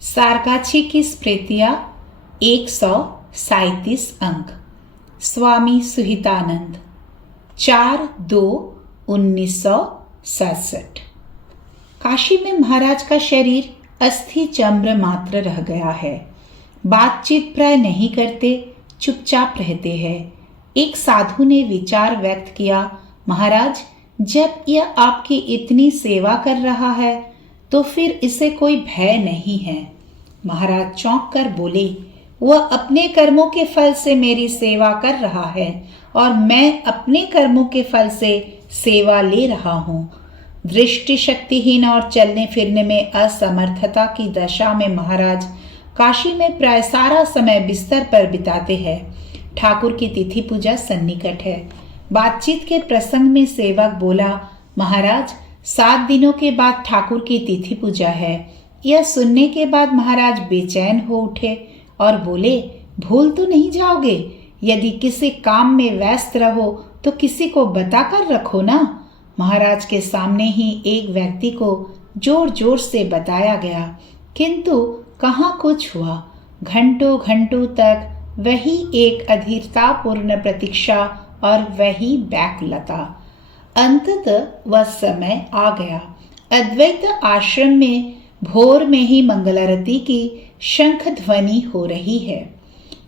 सारगाछी की स्मृतियाँ 137 अंक। स्वामी सुहितानंद 4/2/1967। काशी में महाराज का शरीर अस्थि चम्र मात्र रह गया है। बातचीत प्राय नहीं करते, चुपचाप रहते हैं। एक साधु ने विचार व्यक्त किया, महाराज, जब यह आपकी इतनी सेवा कर रहा है तो फिर इसे कोई भय नहीं है। महाराज चौंक कर बोले, वह अपने कर्मों के फल से मेरी सेवा कर रहा है और मैं अपने कर्मों के फल से सेवा ले रहा हूँ। दृष्टि शक्तिहीन और चलने फिरने में असमर्थता की दशा में महाराज काशी में प्राय सारा समय बिस्तर पर बिताते हैं। ठाकुर की तिथि पूजा सन्निकट है। बातचीत के प्रसंग में सेवक बोला, महाराज, 7 दिनों के बाद ठाकुर की तिथि पूजा है। यह सुनने के बाद महाराज बेचैन हो उठे और बोले, भूल तो नहीं जाओगे? यदि किसी काम में व्यस्त रहो तो किसी को बताकर रखो ना। महाराज के सामने ही एक व्यक्ति को जोर जोर से बताया गया, किंतु कहाँ कुछ हुआ। घंटों घंटों तक वही एक अधीरतापूर्ण प्रतीक्षा और वही व्याकुलता। अंततः वह समय आ गया। अद्वैत आश्रम में भोर में ही मंगलारती की शंख ध्वनि हो रही है।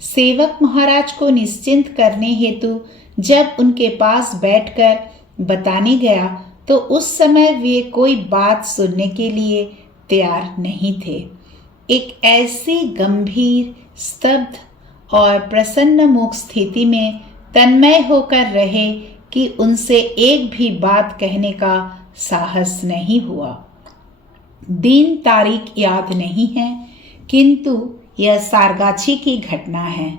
सेवक महाराज को निश्चिंत करने हेतु जब उनके पास बैठकर बताने गया तो उस समय वे कोई बात सुनने के लिए तैयार नहीं थे। एक ऐसी गंभीर, स्तब्ध और प्रसन्न मुख स्थिति में तन्मय होकर रहे कि उनसे एक भी बात कहने का साहस नहीं हुआ। दिन तारीख याद नहीं है, किंतु यह सारगाछी की घटना है।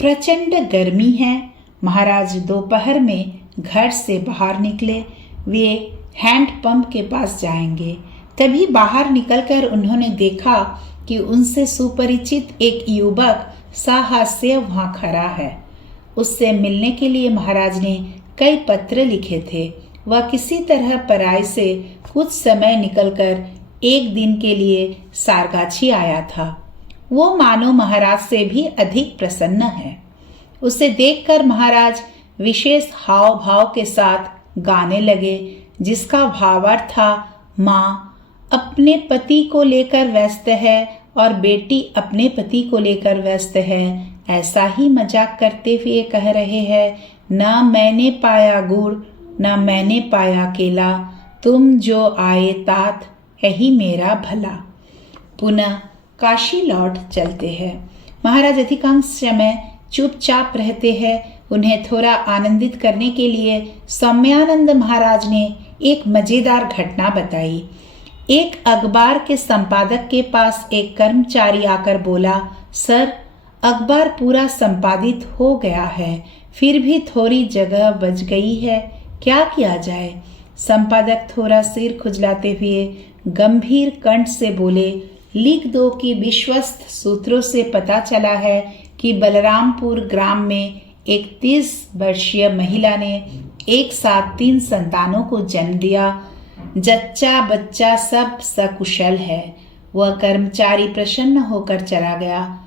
प्रचंड गर्मी है। महाराज दोपहर में घर से बाहर निकले। वे हैंडपंप के पास जाएंगे। तभी बाहर निकलकर उन्होंने देखा कि उनसे सुपरिचित एक युवक साहस्य वहां खड़ा है। उससे मिलने के लिए महाराज ने कई पत्र लिखे थे। वह किसी तरह पराई से कुछ समय निकलकर एक दिन के लिए सारगाछी आया था। वो मानो महाराज से भी अधिक प्रसन्न है। उसे देखकर महाराज विशेष हाव भाव के साथ गाने लगे, जिसका भावार्थ था, माँ अपने पति को लेकर व्यस्त है और बेटी अपने पति को लेकर व्यस्त है। ऐसा ही मजाक करते हुए कह रहे हैं, ना मैंने पाया गुड़ ना मैंने पाया केला, तुम जो आए तात यही मेरा भला। पुनः काशी लौट चलते हैं। महाराज अधिकांश समय चुपचाप रहते हैं। उन्हें थोड़ा आनंदित करने के लिए सौम्यानंद महाराज ने एक मजेदार घटना बताई। एक अखबार के संपादक के पास एक कर्मचारी आकर बोला, सर, अखबार पूरा संपादित हो गया है, फिर भी थोड़ी जगह बच गई है, क्या किया जाए? संपादक थोड़ा सिर खुजलाते हुए गंभीर कंठ से बोले, लिख दो कि विश्वस्त सूत्रों से पता चला है कि बलरामपुर ग्राम में एक 30 वर्षीय महिला ने एक साथ 3 संतानों को जन्म दिया। जच्चा बच्चा सब सकुशल है। वह कर्मचारी प्रसन्न होकर चला गया।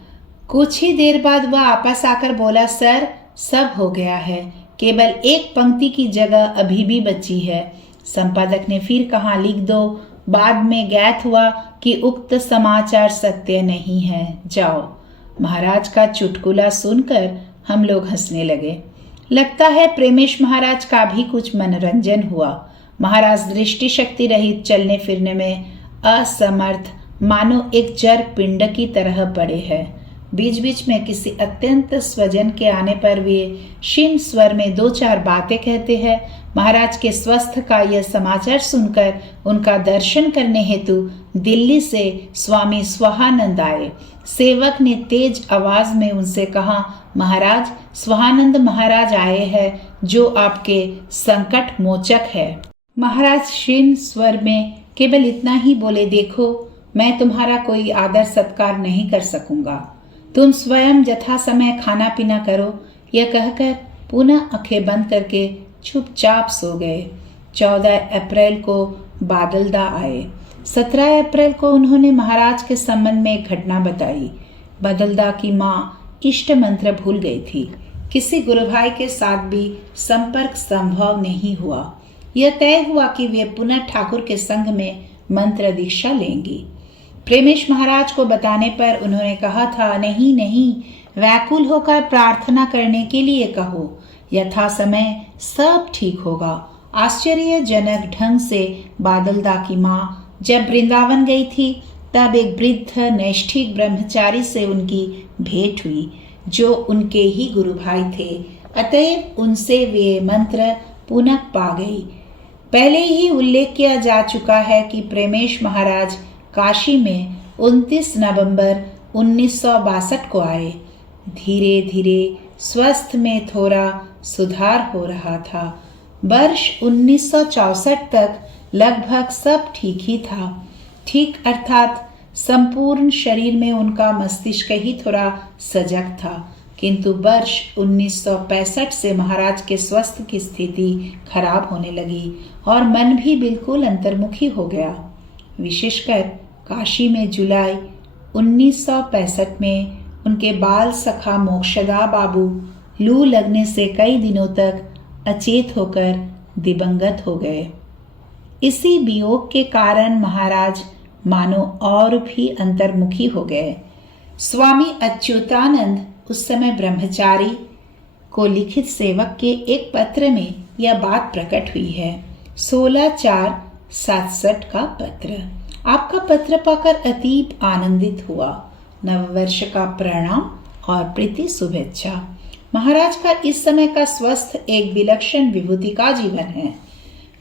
कुछ ही देर बाद वह वापस आकर बोला, सर, सब हो गया है, केवल एक पंक्ति की जगह अभी भी बची है। संपादक ने फिर कहा, लिख दो। बाद में ज्ञात हुआ कि उक्त समाचार सत्य नहीं है, जाओ। महाराज का चुटकुला सुनकर हम लोग हंसने लगे। लगता है प्रेमेश महाराज का भी कुछ मनोरंजन हुआ। महाराज दृष्टि शक्ति रहित, चलने फिरने में असमर्थ, मानो एक जड़ पिंड की तरह पड़े हैं। बीच बीच में किसी अत्यंत स्वजन के आने पर वे क्षीण स्वर में 2-4 बातें कहते हैं। महाराज के स्वस्थ का यह समाचार सुनकर उनका दर्शन करने हेतु दिल्ली से स्वामी स्वाहानंद आए। सेवक ने तेज आवाज में उनसे कहा, महाराज, स्वाहानंद महाराज आए हैं, जो आपके संकट मोचक है। महाराज क्षीण स्वर में केवल इतना ही बोले, देखो, मैं तुम्हारा कोई आदर सत्कार नहीं कर सकूंगा, तुम स्वयं यथा समय खाना पीना करो। यह कहकर पुनः आंखें बंद करके चुपचाप सो गए। 14 अप्रैल को बादलदा आए। 17 अप्रैल को उन्होंने महाराज के संबंध में एक घटना बताई। बदलदा की माँ इष्ट मंत्र भूल गई थी। किसी गुरु भाई के साथ भी संपर्क संभव नहीं हुआ। यह तय हुआ कि वे पुनः ठाकुर के संग में मंत्र दीक्षा लेंगी। प्रेमेश महाराज को बताने पर उन्होंने कहा था, नहीं नहीं, व्याकुल होकर प्रार्थना करने के लिए कहो, यथा समय सब ठीक होगा। आश्चर्यजनक ढंग से बादलदा की माँ जब वृंदावन गई थी तब एक वृद्ध नैष्ठिक ब्रह्मचारी से उनकी भेंट हुई जो उनके ही गुरु भाई थे। अतएव उनसे वे मंत्र पुनः पा गई। पहले ही उल्लेख किया जा चुका है कि प्रेमेश महाराज काशी में 29 नवंबर 1962 को आए। धीरे धीरे स्वास्थ्य में थोड़ा सुधार हो रहा था। वर्ष 1964 तक लगभग सब ठीक ही था। ठीक अर्थात संपूर्ण शरीर में उनका मस्तिष्क ही थोड़ा सजग था। किंतु वर्ष 1965 से महाराज के स्वास्थ्य की स्थिति खराब होने लगी और मन भी बिल्कुल अंतर्मुखी हो गया। विशेषकर काशी में जुलाई 1965 में उनके बाल सखा मोक्षदा बाबू लू लगने से कई दिनों तक अचेत होकर दिवंगत हो गए। इसी वियोग के कारण महाराज मानो और भी अंतर्मुखी हो गए। स्वामी अच्युतानंद उस समय ब्रह्मचारी को लिखित सेवक के एक पत्र में यह बात प्रकट हुई है। 16/4/67 का पत्र। आपका पत्र पाकर अतीब आनंदित हुआ। नववर्ष का प्रणाम और प्रीति शुभेच्छा। महाराज का इस समय का स्वस्थ एक विलक्षण विभूति का जीवन है।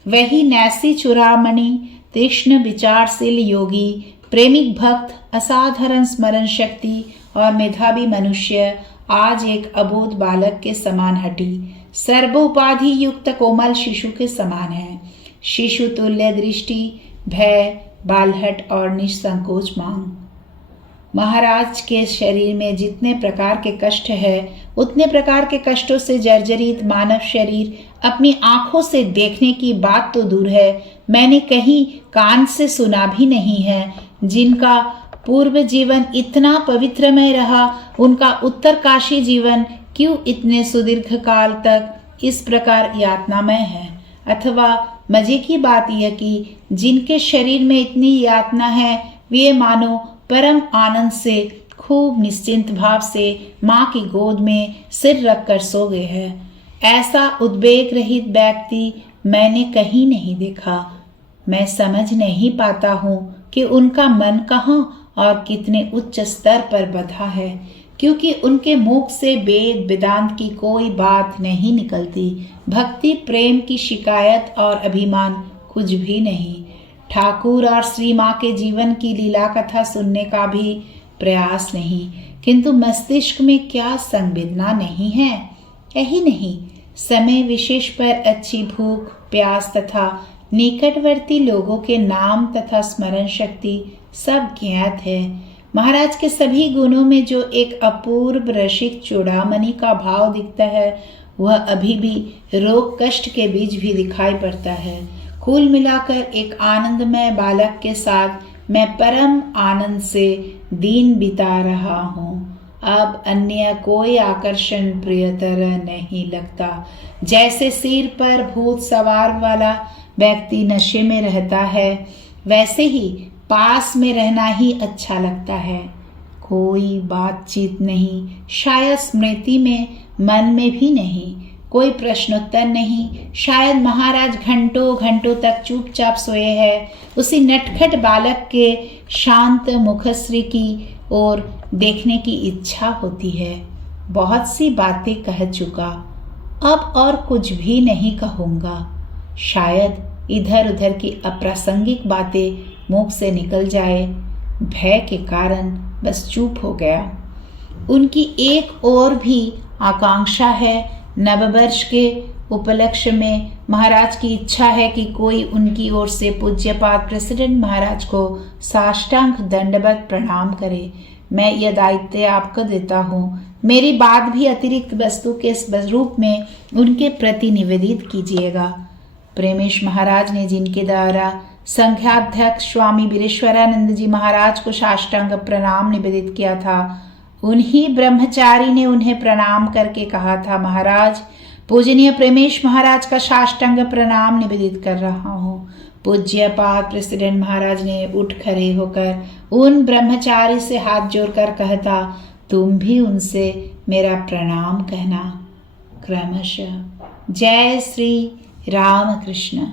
वही नैसी चुरामणि, तीक्ष्ण विचारशील योगी, प्रेमिक भक्त, असाधारण स्मरण शक्ति और मेधावी मनुष्य आज एक अबोध बालक के समान हटी सर्वोपाधि युक्त कोमल शिशु के समान है। शिशु तुल्य दृष्टि, भय, बालहट और निसंकोच मांग। महाराज के शरीर में जितने प्रकार के कष्ट है उतने प्रकार के कष्टों से जर्जरित मानव शरीर अपनी आंखों से देखने की बात तो दूर है, मैंने कहीं कान से सुना भी नहीं है। जिनका पूर्व जीवन इतना पवित्रमय रहा, उनका उत्तरकाशी जीवन क्यों इतने सुदीर्घ काल तक इस प्रकार यातनामय है। अथवा मजे की बात यह कि जिनके शरीर में इतनी यातना है वे मानो परम आनंद से खूब निश्चिंत भाव से माँ की गोद में सिर रखकर सो गए हैं। ऐसा उद्वेग रहित व्यक्ति मैंने कहीं नहीं देखा। मैं समझ नहीं पाता हूँ कि उनका मन कहाँ और कितने उच्च स्तर पर बधा है, क्योंकि उनके मुख से वेद वेदांत की कोई बात नहीं निकलती। भक्ति प्रेम की शिकायत और अभिमान कुछ भी नहीं। ठाकुर और श्री माँ के जीवन की लीला कथा सुनने का भी प्रयास नहीं, किंतु मस्तिष्क में क्या संवेदना नहीं है। यही नहीं, समय विशेष पर अच्छी भूख प्यास तथा निकटवर्ती लोगों के नाम तथा स्मरण शक्ति सब ज्ञात है। महाराज के सभी गुणों में जो एक अपूर्व रसिक चूड़ामणि का भाव दिखता है वह अभी भी रोग कष्ट के बीच भी दिखाई पड़ता है। कुल मिलाकर एक आनंदमय बालक के साथ मैं परम आनंद से दिन बिता रहा हूँ। अब अन्य कोई आकर्षण प्रियतर नहीं लगता। जैसे सिर पर भूत सवार वाला व्यक्ति नशे में रहता है, वैसे ही पास में रहना ही अच्छा लगता है। कोई बातचीत नहीं, शायद स्मृति में मन में भी नहीं, कोई प्रश्नोत्तर नहीं। शायद महाराज घंटों घंटों तक चुपचाप सोए हैं। उसी नटखट बालक के शांत मुखश्री की ओर देखने की इच्छा होती है। बहुत सी बातें कह चुका, अब और कुछ भी नहीं कहूँगा। शायद इधर उधर की अप्रासंगिक बातें मुख से निकल जाए, भय के कारण बस चुप हो गया। उनकी एक और भी आकांक्षा है। नववर्ष के उपलक्ष्य में महाराज की इच्छा है कि कोई उनकी ओर से पूज्यपाद प्रेसिडेंट महाराज को साष्टांग दंडवत प्रणाम करे। मैं यह दायित्व आपको देता हूँ। मेरी बात भी अतिरिक्त वस्तु के रूप में उनके प्रति निवेदित कीजिएगा। प्रेमेश महाराज ने जिनके द्वारा संघाध्यक्ष स्वामी वीरेश्वरानंद जी महाराज को साष्टांग प्रणाम निवेदित किया था। उन्हीं ब्रह्मचारी ने उन्हें प्रणाम करके कहा था, महाराज पूजनीय प्रेमेश महाराज का साष्टांग प्रणाम निवेदित कर रहा हूँ। पूज्यपाद प्रेसिडेंट महाराज ने उठ खड़े होकर उन ब्रह्मचारी से हाथ जोड़कर कहता, तुम भी उनसे मेरा प्रणाम कहना क्रमशः। जय श्री राम कृष्ण।